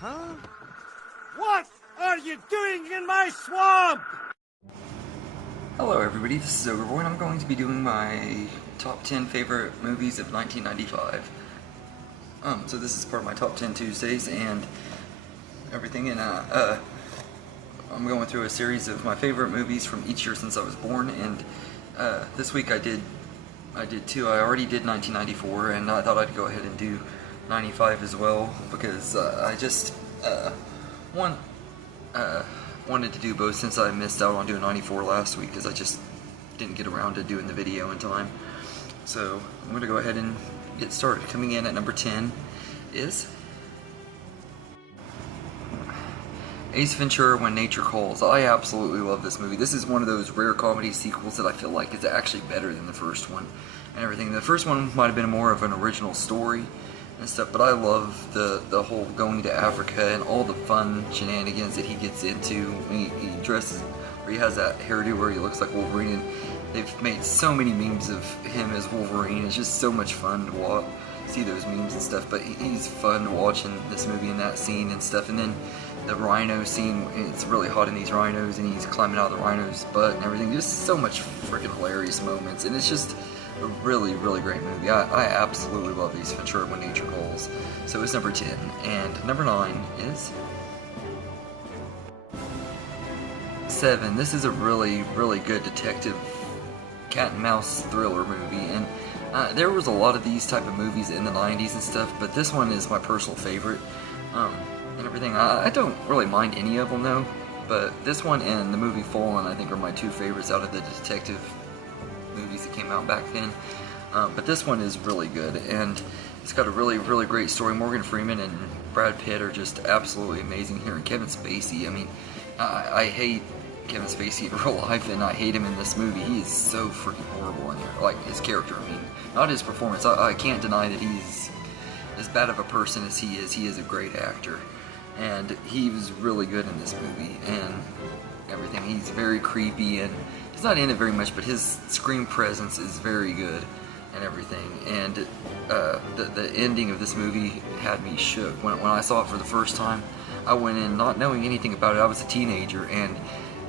Huh? What are you doing in my swamp? Hello everybody, this is Overboy, and I'm going to be doing my top 10 favorite movies of 1995. So this is part of my top 10 Tuesdays and everything, and I'm going through a series of my favorite movies from each year since I was born, and this week I did two. I already did 1994, and I thought I'd go ahead and do 95 as well, because I just wanted to do both since I missed out on doing 94 last week because I just didn't get around to doing the video in time. So I'm going to go ahead and get started. Coming in at number 10 is Ace Ventura: When Nature Calls. I absolutely love this movie. This is one of those rare comedy sequels that I feel like is actually better than the first one and everything. The first one might have been more of an original story and stuff, but I love the whole going to Africa and all the fun shenanigans that he gets into. He dresses, or he has that hairdo where he looks like Wolverine, and they've made so many memes of him as Wolverine. It's just so much fun to see those memes and stuff, but he's fun watching this movie and that scene and stuff. And then the rhino scene, it's really hot in these rhinos, and he's climbing out of the rhino's butt and everything. Just so much freaking hilarious moments, and it's just a really, really great movie. I absolutely love Ace Ventura: When Nature Calls. So it's number 10. And number 9 is 7. This is a really, really good detective cat and mouse thriller movie, and there was a lot of these type of movies in the 90s and stuff, but this one is my personal favorite, and everything. I don't really mind any of them though, but this one and the movie Fallen I think are my two favorites out of the detective movies that came out back then. But this one is really good, and it's got a really, really great story. Morgan Freeman and Brad Pitt are just absolutely amazing here, and Kevin Spacey. I mean, I hate Kevin Spacey in real life, and I hate him in this movie. He is so freaking horrible in there. Like, his character, I mean, not his performance. I can't deny that he's as bad of a person as he is. He is a great actor, and he was really good in this movie and everything. He's very creepy, and he's not in it very much, but his screen presence is very good and everything. And the ending of this movie had me shook. When I saw it for the first time, I went in not knowing anything about it. I was a teenager, and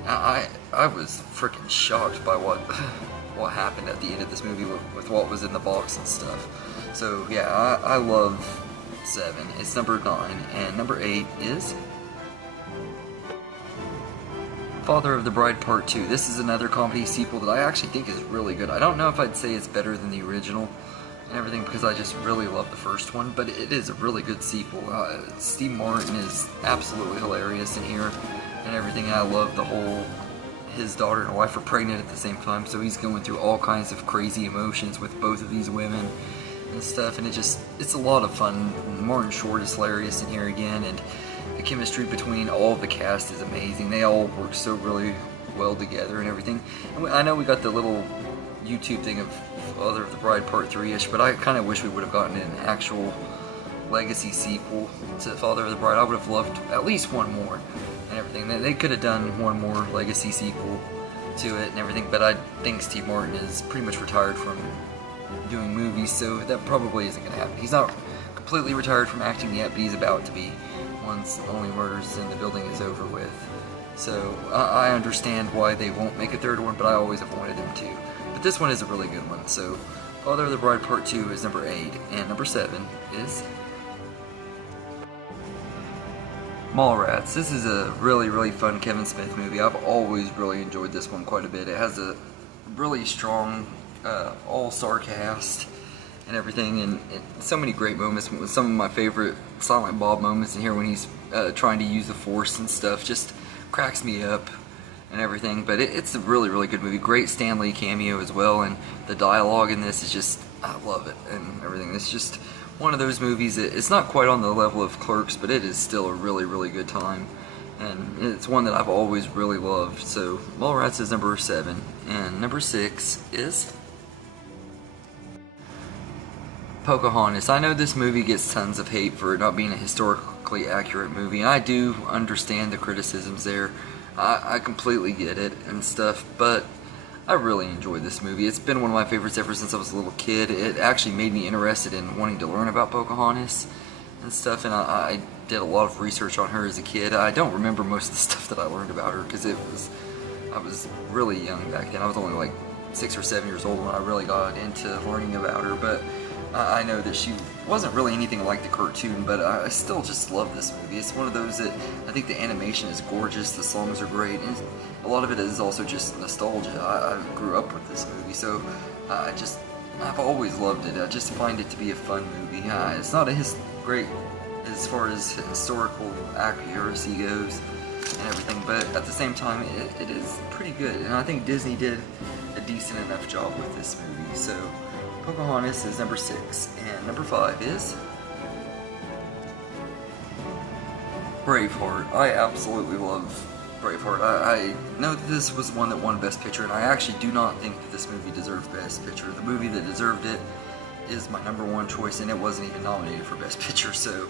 I was freaking shocked by what happened at the end of this movie with what was in the box and stuff. So yeah, I love 7. It's number 9, and number 8 is Father of the Bride Part 2. This is another comedy sequel that I actually think is really good. I don't know if I'd say it's better than the original and everything, because I just really love the first one, but it is a really good sequel. Steve Martin is absolutely hilarious in here and everything, and I love the whole, his daughter and wife are pregnant at the same time, so he's going through all kinds of crazy emotions with both of these women and stuff, and it's a lot of fun. Martin Short is hilarious in here again, and the chemistry between all of the cast is amazing. They all work so really well together and everything. And I know we got the little YouTube thing of Father of the Bride Part 3-ish, but I kind of wish we would have gotten an actual legacy sequel to Father of the Bride. I would have loved at least one more and everything. They could have done one more legacy sequel to it and everything, but I think Steve Martin is pretty much retired from doing movies, so that probably isn't going to happen. He's not completely retired from acting yet, but he's about to be once Only Murders in the Building is over with. So I understand why they won't make a third one, but I always have wanted them to. But this one is a really good one. So Father of the Bride Part 2 is number 8, and number 7 is Mallrats. This is a really, really fun Kevin Smith movie. I've always really enjoyed this one quite a bit. It has a really strong all-star cast and everything, and so many great moments. Some of my favorite Silent Bob moments in here when he's trying to use the Force and stuff just cracks me up and everything. But it's a really, really good movie. Great Stan Lee cameo as well, and the dialogue in this is just, I love it and everything. It's just one of those movies that it's not quite on the level of Clerks, but it is still a really, really good time, and it's one that I've always really loved. So Mallrats is number 7, and number 6 is Pocahontas. I know this movie gets tons of hate for it not being a historically accurate movie, and I do understand the criticisms there. I completely get it and stuff, but I really enjoyed this movie. It's been one of my favorites ever since I was a little kid. It actually made me interested in wanting to learn about Pocahontas and stuff, and I did a lot of research on her as a kid. I don't remember most of the stuff that I learned about her because I was really young back then. I was only like 6 or 7 years old when I really got into learning about her, but I know that she wasn't really anything like the cartoon, but I still just love this movie. It's one of those that I think the animation is gorgeous, the songs are great, and a lot of it is also just nostalgia. I grew up with this movie, so I've always loved it. I just find it to be a fun movie. It's not great as far as historical accuracy goes and everything, but at the same time, it is pretty good, and I think Disney did a decent enough job with this movie. So Pocahontas is number 6, and number 5 is Braveheart. I absolutely love Braveheart. I know that this was one that won Best Picture, and I actually do not think that this movie deserved Best Picture. The movie that deserved it is my number 1 choice, and it wasn't even nominated for Best Picture, so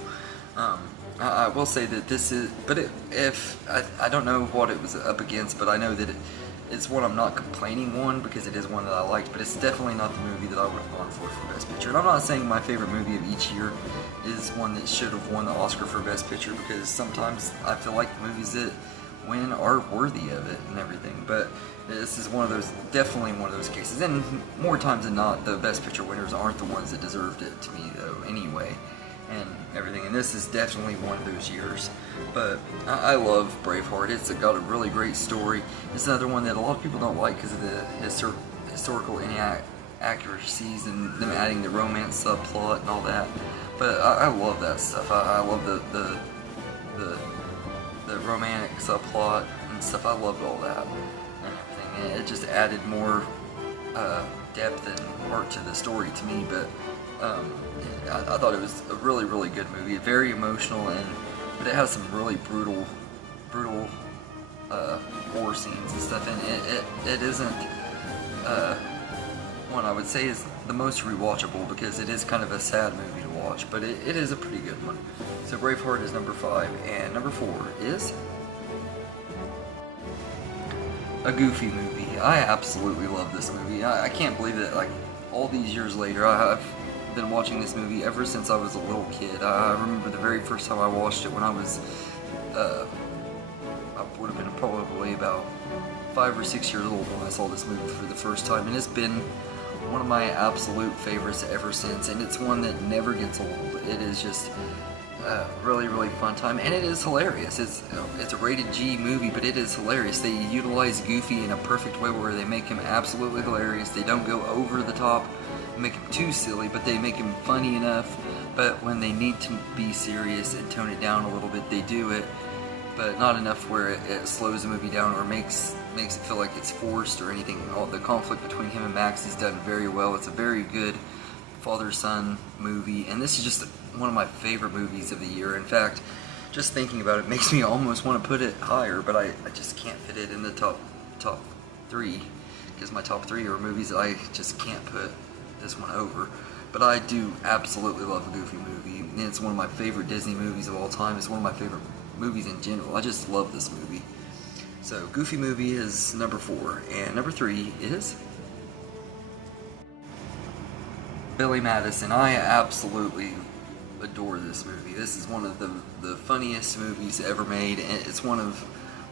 I will say that this is, but I don't know what it was up against, but I know that it's one I'm not complaining on because it is one that I liked, but it's definitely not the movie that I would have gone for Best Picture. And I'm not saying my favorite movie of each year is one that should have won the Oscar for Best Picture, because sometimes I feel like the movies that win are worthy of it and everything, but this is definitely one of those cases, and more times than not, the Best Picture winners aren't the ones that deserved it to me, though, anyway, and everything, and this is definitely one of those years. But I love Braveheart. It's got a really great story. It's another one that a lot of people don't like because of the historical inaccuracies and them adding the romance subplot and all that, but I love that stuff. I love the romantic subplot and stuff. I loved all that and everything. It just added more depth and heart to the story to me, but I thought it was a really, really good movie. Very emotional, but it has some really brutal war scenes and stuff, and it isn't one I would say is the most rewatchable because it is kind of a sad movie to watch, but it is a pretty good one. So Braveheart is number 5, and number 4 is a Goofy movie. I absolutely love this movie. I can't believe that, like, all these years later, I've been watching this movie ever since I was a little kid. I remember the very first time I watched it when I was, I would have been probably about 5 or 6 years old when I saw this movie for the first time, and it's been one of my absolute favorites ever since, and it's one that never gets old. It is just a really, really fun time, and it is hilarious. It's a rated G movie, but it is hilarious. They utilize Goofy in a perfect way where they make him absolutely hilarious. They don't go over the top and make him too silly, but they make him funny enough. But when they need to be serious and tone it down a little bit, they do it, but not enough where it slows the movie down or makes it feel like it's forced or anything. The conflict between him and Max is done very well. It's a very good father-son movie, and this is just one of my favorite movies of the year. In fact, just thinking about it makes me almost want to put it higher, but I just can't fit it in the top 3, because my top 3 are movies that I just can't put this one over. But I do absolutely love a Goofy movie, and it's one of my favorite Disney movies of all time. It's one of my favorite movies in general. I just love this movie. So Goofy movie is number 4, and number 3 is Billy Madison. I absolutely adore this movie. This is one of the funniest movies ever made, and it's one of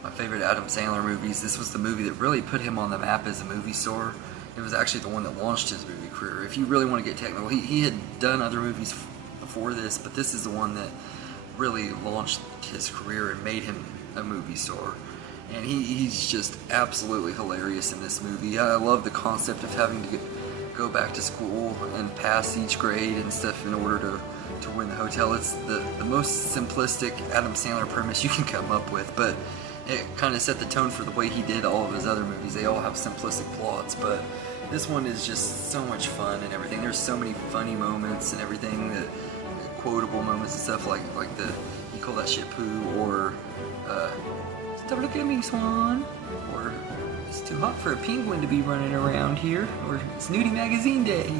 my favorite Adam Sandler movies. This was the movie that really put him on the map as a movie star. It was actually the one that launched his movie career. If you really want to get technical, he had done other movies before this, but this is the one that really launched his career and made him a movie star. And he's just absolutely hilarious in this movie. I love the concept of having to go back to school and pass each grade and stuff in order to win the hotel. It's the most simplistic Adam Sandler premise you can come up with, but it kind of set the tone for the way he did all of his other movies. They all have simplistic plots, but this one is just so much fun and everything. There's so many funny moments and everything, quotable moments and stuff like you call that shit poo, or stop looking at me, Swan, or it's too hot for a penguin to be running around here, or it's Nudie Magazine Day.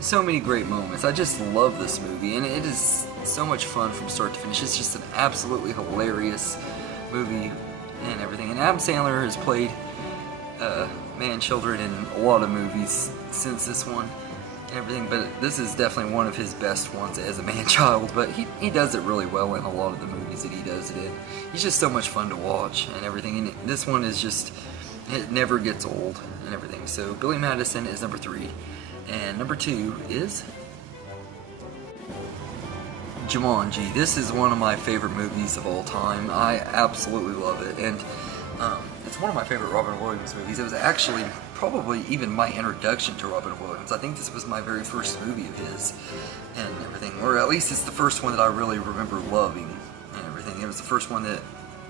So many great moments. I just love this movie, and it is so much fun from start to finish. It's just an absolutely hilarious movie and everything. And Adam Sandler has played man children in a lot of movies since this one, and everything, but this is definitely one of his best ones as a man-child, but he does it really well in a lot of the movies that he does it in. He's just so much fun to watch and everything, and this one is just, it never gets old and everything. So Billy Madison is number 3, and number 2 is Jumanji. This is one of my favorite movies of all time. I absolutely love it, and it's one of my favorite Robin Williams movies. It was actually probably even my introduction to Robin Williams. I think this was my very first movie of his and everything, or at least it's the first one that I really remember loving and everything. It was the first one that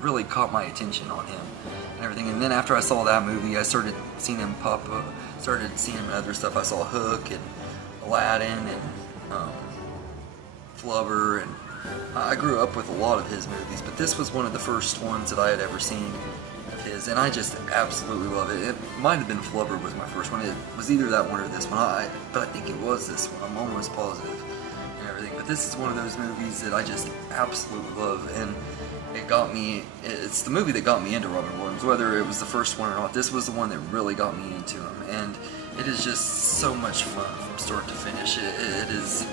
really caught my attention on him and everything. And then after I saw that movie, I started seeing him pop up, started seeing him in other stuff. I saw Hook and Aladdin and Flubber, and I grew up with a lot of his movies, but this was one of the first ones that I had ever seen of his, and I just absolutely love it. It might have been Flubber was my first one. It was either that one or this one, but I think it was this one. I'm almost positive and everything. But this is one of those movies that I just absolutely love, and it got me. It's the movie that got me into Robin Williams, whether it was the first one or not. This was the one that really got me into him, and it is just so much fun from start to finish. It is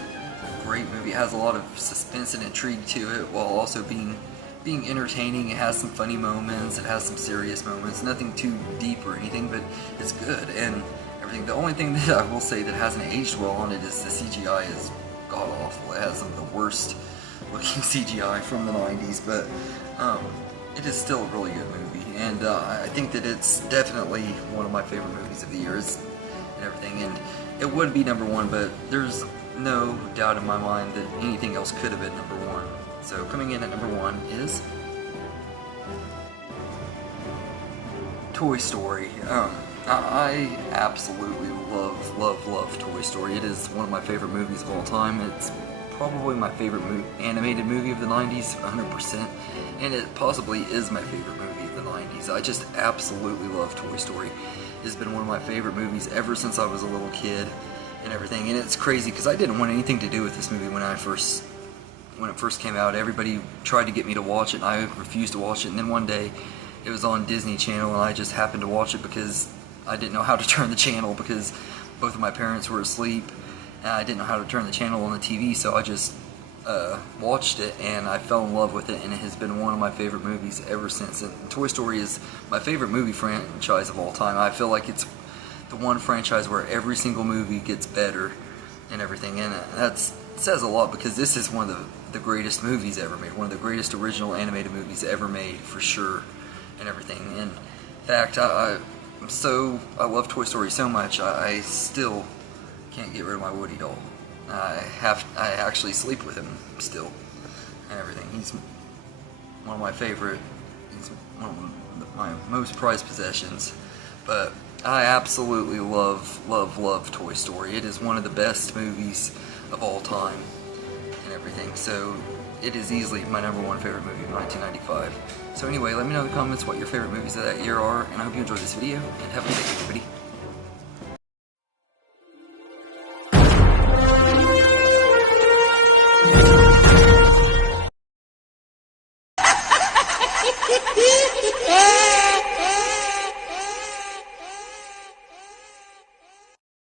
great movie. It has a lot of suspense and intrigue to it while also being entertaining. It has some funny moments, it has some serious moments, nothing too deep or anything, but it's good and everything. The only thing that I will say that hasn't aged well on it is the CGI is god awful. It has some of the worst looking CGI from the 90s, but it is still a really good movie, and I think that it's definitely one of my favorite movies of the year and everything, and it would be number 1, but there's no doubt in my mind that anything else could have been number 1. So coming in at number 1 is Toy Story. I absolutely love Toy Story. It is one of my favorite movies of all time. It's probably my favorite animated movie of the 90s, 100%, and it possibly is my favorite movie of the 90s. I just absolutely love Toy Story. It's been one of my favorite movies ever since I was a little kid and everything, and it's crazy because I didn't want anything to do with this movie when it first came out. Everybody tried to get me to watch it, and I refused to watch it, and then one day it was on Disney Channel, and I just happened to watch it because I didn't know how to turn the channel because both of my parents were asleep, and I didn't know how to turn the channel on the TV, so I just watched it, and I fell in love with it, and it has been one of my favorite movies ever since. And Toy Story is my favorite movie franchise of all time. I feel like it's the one franchise where every single movie gets better and everything, and that says a lot because this is one of the greatest movies ever made, one of the greatest original animated movies ever made for sure and everything. And in fact, I love Toy Story so much, I still can't get rid of my Woody doll. I actually sleep with him still and everything. He's one of my favorite, he's one of my most prized possessions, but I absolutely love Toy Story. It is one of the best movies of all time and everything, so it is easily my number 1 favorite movie of 1995. So anyway, let me know in the comments what your favorite movies of that year are, and I hope you enjoyed this video, and have a good day, everybody.